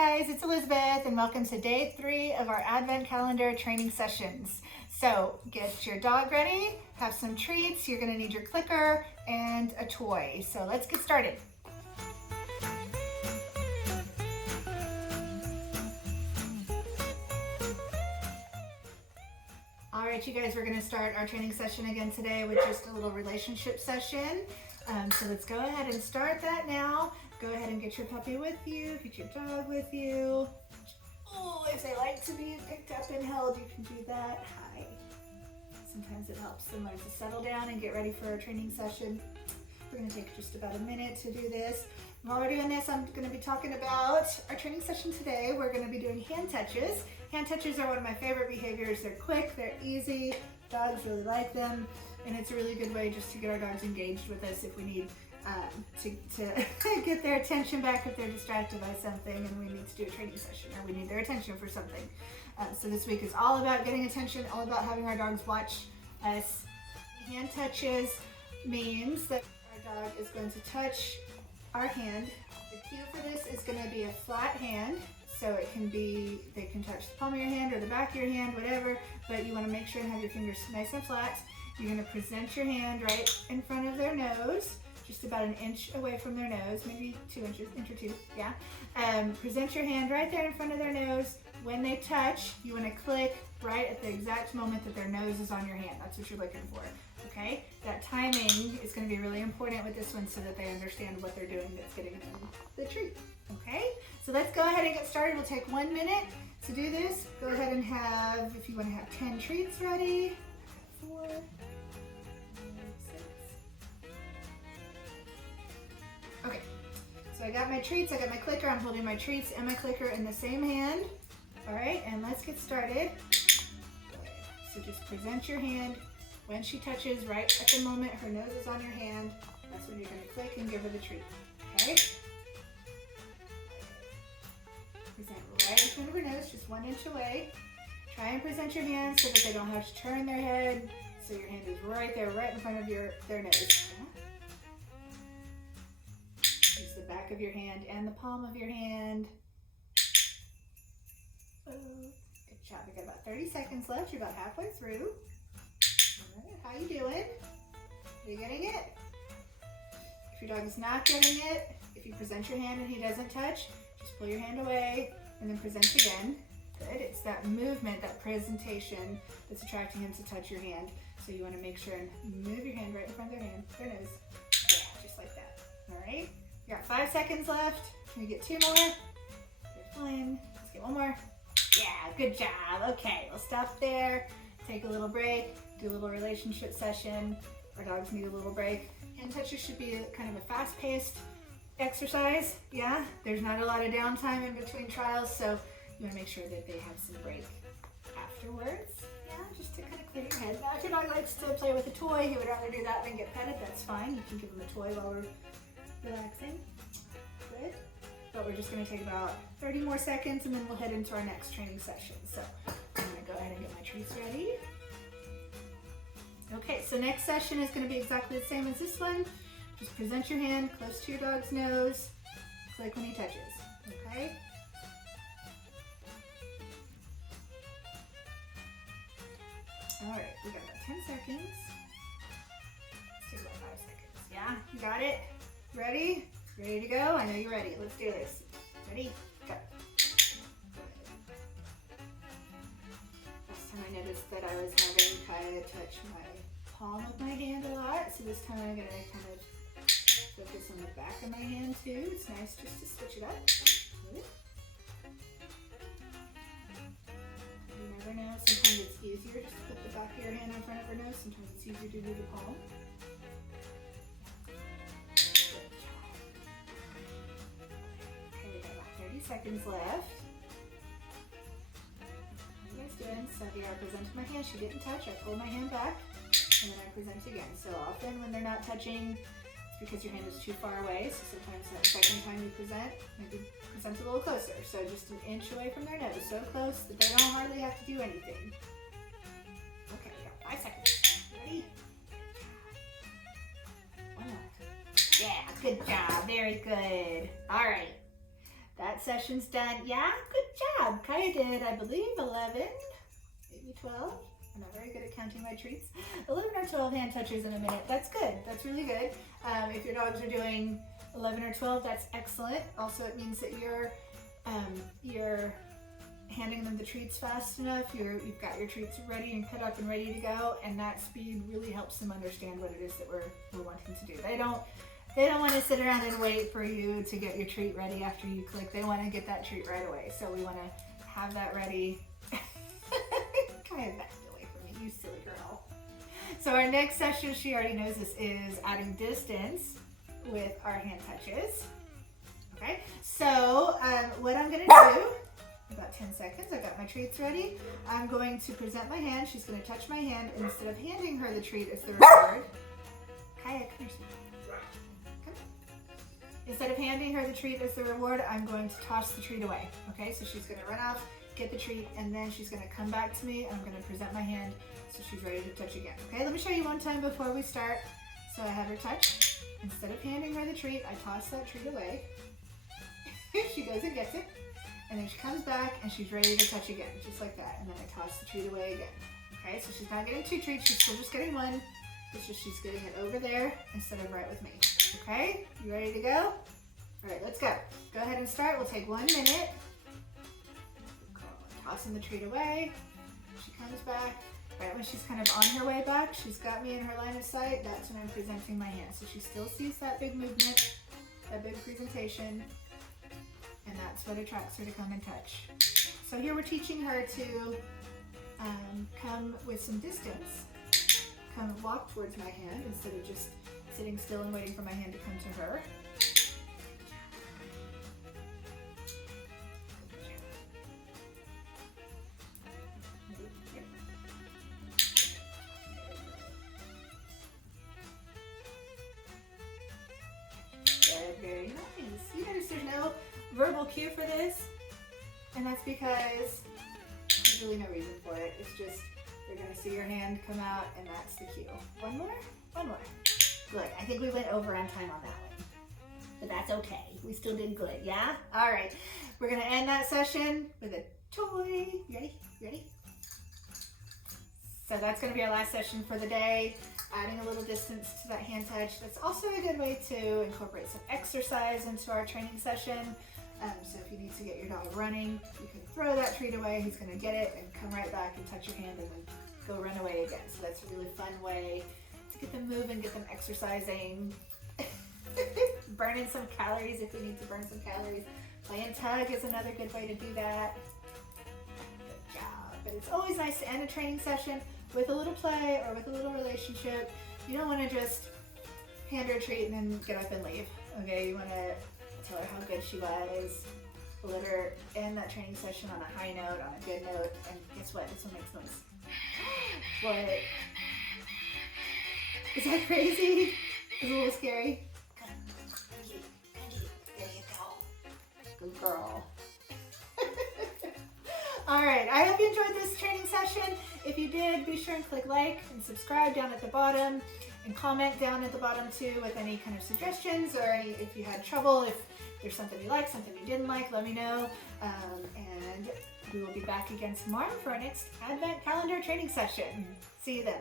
guys, it's Elizabeth and welcome to day 3 of our Advent Calendar training sessions. So get your dog ready, have some treats, you're going to need your clicker and a toy. So let's get started. All right, you guys, we're going to start our training session again today with just a little relationship session. So let's go ahead and start that now. Go ahead and get your puppy with you, get your dog with you. Oh, if they like to be picked up and held, you can do that. Hi. Sometimes it helps them learn to settle down and get ready for our training session. We're going to take just about a minute to do this. While we're doing this, I'm going to be talking about our training session today. We're going to be doing hand touches. Hand touches are one of my favorite behaviors. They're quick, they're easy, dogs really like them, and it's a really good way just to get our dogs engaged with us if we need to get their attention back if they're distracted by something and we need to do a training session or we need their attention for something. So this week is all about getting attention, all about having our dogs watch us. Hand touches means that our dog is going to touch our hand. The cue for this is going to be a flat hand. So it can be, they can touch the palm of your hand or the back of your hand, whatever, but you want to make sure and have your fingers nice and flat. You're going to present your hand right in front of their nose, just about an inch away from their nose, maybe 2 inches, inch or two, yeah. Present your hand right there in front of their nose. When they touch, you want to click right at the exact moment that their nose is on your hand. That's what you're looking for, okay? That timing is going to be really important with this one so that they understand what they're doing that's getting them the treat, okay? So let's go ahead and get started. We'll take 1 minute to do this. Go ahead and have, if you want to have 10 treats ready. 4, 5, 6. Okay, so I got my treats, I got my clicker. I'm holding my treats and my clicker in the same hand. All right, and let's get started. So just present your hand. When she touches, right at the moment her nose is on your hand, that's when you're going to click and give her the treat, okay? Present right in front of her nose, just 1 inch away. Try and present your hand so that they don't have to turn their head. So your hand is right there, right in front of their nose. Use the back of your hand and the palm of your hand. Good job. We got about 30 seconds left. You're about halfway through. All right, how you doing? Are you getting it? If your dog is not getting it, if you present your hand and he doesn't touch, just pull your hand away and then present again. Good. It's that movement, that presentation that's attracting him to touch your hand. So you want to make sure and move your hand right in front of their nose. Yeah, just like that. All right. You got 5 seconds left. Can we get 2 more? Good, fine. Let's get 1 more. Yeah, good job. Okay, we'll stop there. Take a little break. Do a little relationship session. Our dogs need a little break. Hand touches should be kind of a fast-paced exercise. Yeah, there's not a lot of downtime in between trials, so you want to make sure that they have some break afterwards. Yeah, just to kind of clear your head. Now, if your dog likes to play with a toy, he would rather do that than get petted. That's fine. You can give him a toy while we're relaxing. Good. But we're just going to take about 30 more seconds and then we'll head into our next training session. So I'm going to go ahead and get my treats ready. Okay, so next session is going to be exactly the same as this one. Just present your hand close to your dog's nose. Click when he touches. Okay? All right, we got about 10 seconds. Let's take about 5 seconds. Yeah, you got it? Ready? Ready to go? I know you're ready. Let's do this. Ready? Go. Last time I noticed that I was having Kaya touch my palm of my hand a lot, so this time I'm going to kind of focus on the back of my hand too. It's nice just to switch it up. Good. You never know. Sometimes it's easier just to put the back of your hand in front of her nose. Sometimes it's easier to do the palm. Seconds left. What are you guys doing? So here I presented my hand. She didn't touch. I pulled my hand back and then I present again. So often when they're not touching, it's because your hand is too far away. So sometimes that second time you present, maybe present a little closer. So just an inch away from their nose. So close that they don't hardly have to do anything. Okay, we got 5 seconds. Ready? 1 more. Yeah, good job. Very good. All right. That session's done. Yeah, good job. Kaya did, I believe, 11, maybe 12. I'm not very good at counting my treats. 11 or 12 hand touches in a minute. That's good. That's really good. If your dogs are doing 11 or 12, that's excellent. Also, it means that you're handing them the treats fast enough. You've got your treats ready and cut up and ready to go, and that speed really helps them understand what it is that we're wanting to do. They don't want to sit around and wait for you to get your treat ready after you click. They want to get that treat right away. So we want to have that ready. Kind of backed away from me, you silly girl. So our next session, she already knows this, is adding distance with our hand touches. Okay, so what I'm going to do, about 10 seconds, I got my treats ready. I'm going to present my hand. She's going to touch my hand, and instead of handing her the treat as the reward, Kaya, come here, sweetie. Come. Instead of handing her the treat as the reward, I'm going to toss the treat away. Okay, so she's going to run off, get the treat, and then she's going to come back to me, and I'm going to present my hand so she's ready to touch again. Okay, let me show you one time before we start. So I have her touch. Instead of handing her the treat, I toss that treat away. She goes and gets it, and then she comes back and she's ready to touch again, just like that. And then I toss the treat away again. Okay, so she's not getting 2 treats, she's still just getting 1. It's just she's getting it over there instead of right with me. Okay, you ready to go? All right, let's go. Go ahead and start. We'll take 1 minute. Tossing the treat away. She comes back. Right when she's kind of on her way back, she's got me in her line of sight. That's when I'm presenting my hand. So she still sees that big movement, that big presentation. And that's what attracts her to come and touch. So here we're teaching her to come with some distance, come walk towards my hand instead of just sitting still and waiting for my hand to come to her. Very nice. You notice there's no verbal cue for this, and that's because there's really no reason for it. It's just they're going to see your hand come out, and that's the cue. One more? One more. Good. I think we went over on time on that one, but that's okay. We still did good, yeah? All right. We're going to end that session with a toy. You ready? You ready? So that's going to be our last session for the day. Adding a little distance to that hand touch. That's also a good way to incorporate some exercise into our training session. So if you need to get your dog running, you can throw that treat away. He's going to get it and come right back and touch your hand and then go run away again. So that's a really fun way to get them moving, get them exercising, burning some calories if we need to burn some calories. Playing tug is another good way to do that. Good job. But it's always nice to end a training session with a little play or with a little relationship. You don't want to just hand her a treat and then get up and leave. Okay, you want to tell her how good she was. Let her end that training session on a high note, on a good note, and guess what? This one makes noise. What? Is that crazy? Is it a little scary? There you go. Good girl. All right, I hope you enjoyed this training session. If you did, be sure and click like and subscribe down at the bottom, and comment down at the bottom too with any kind of suggestions or if you had trouble, if there's something you liked, something you didn't like, let me know. And we will be back again tomorrow for our next Advent calendar training session. See you then.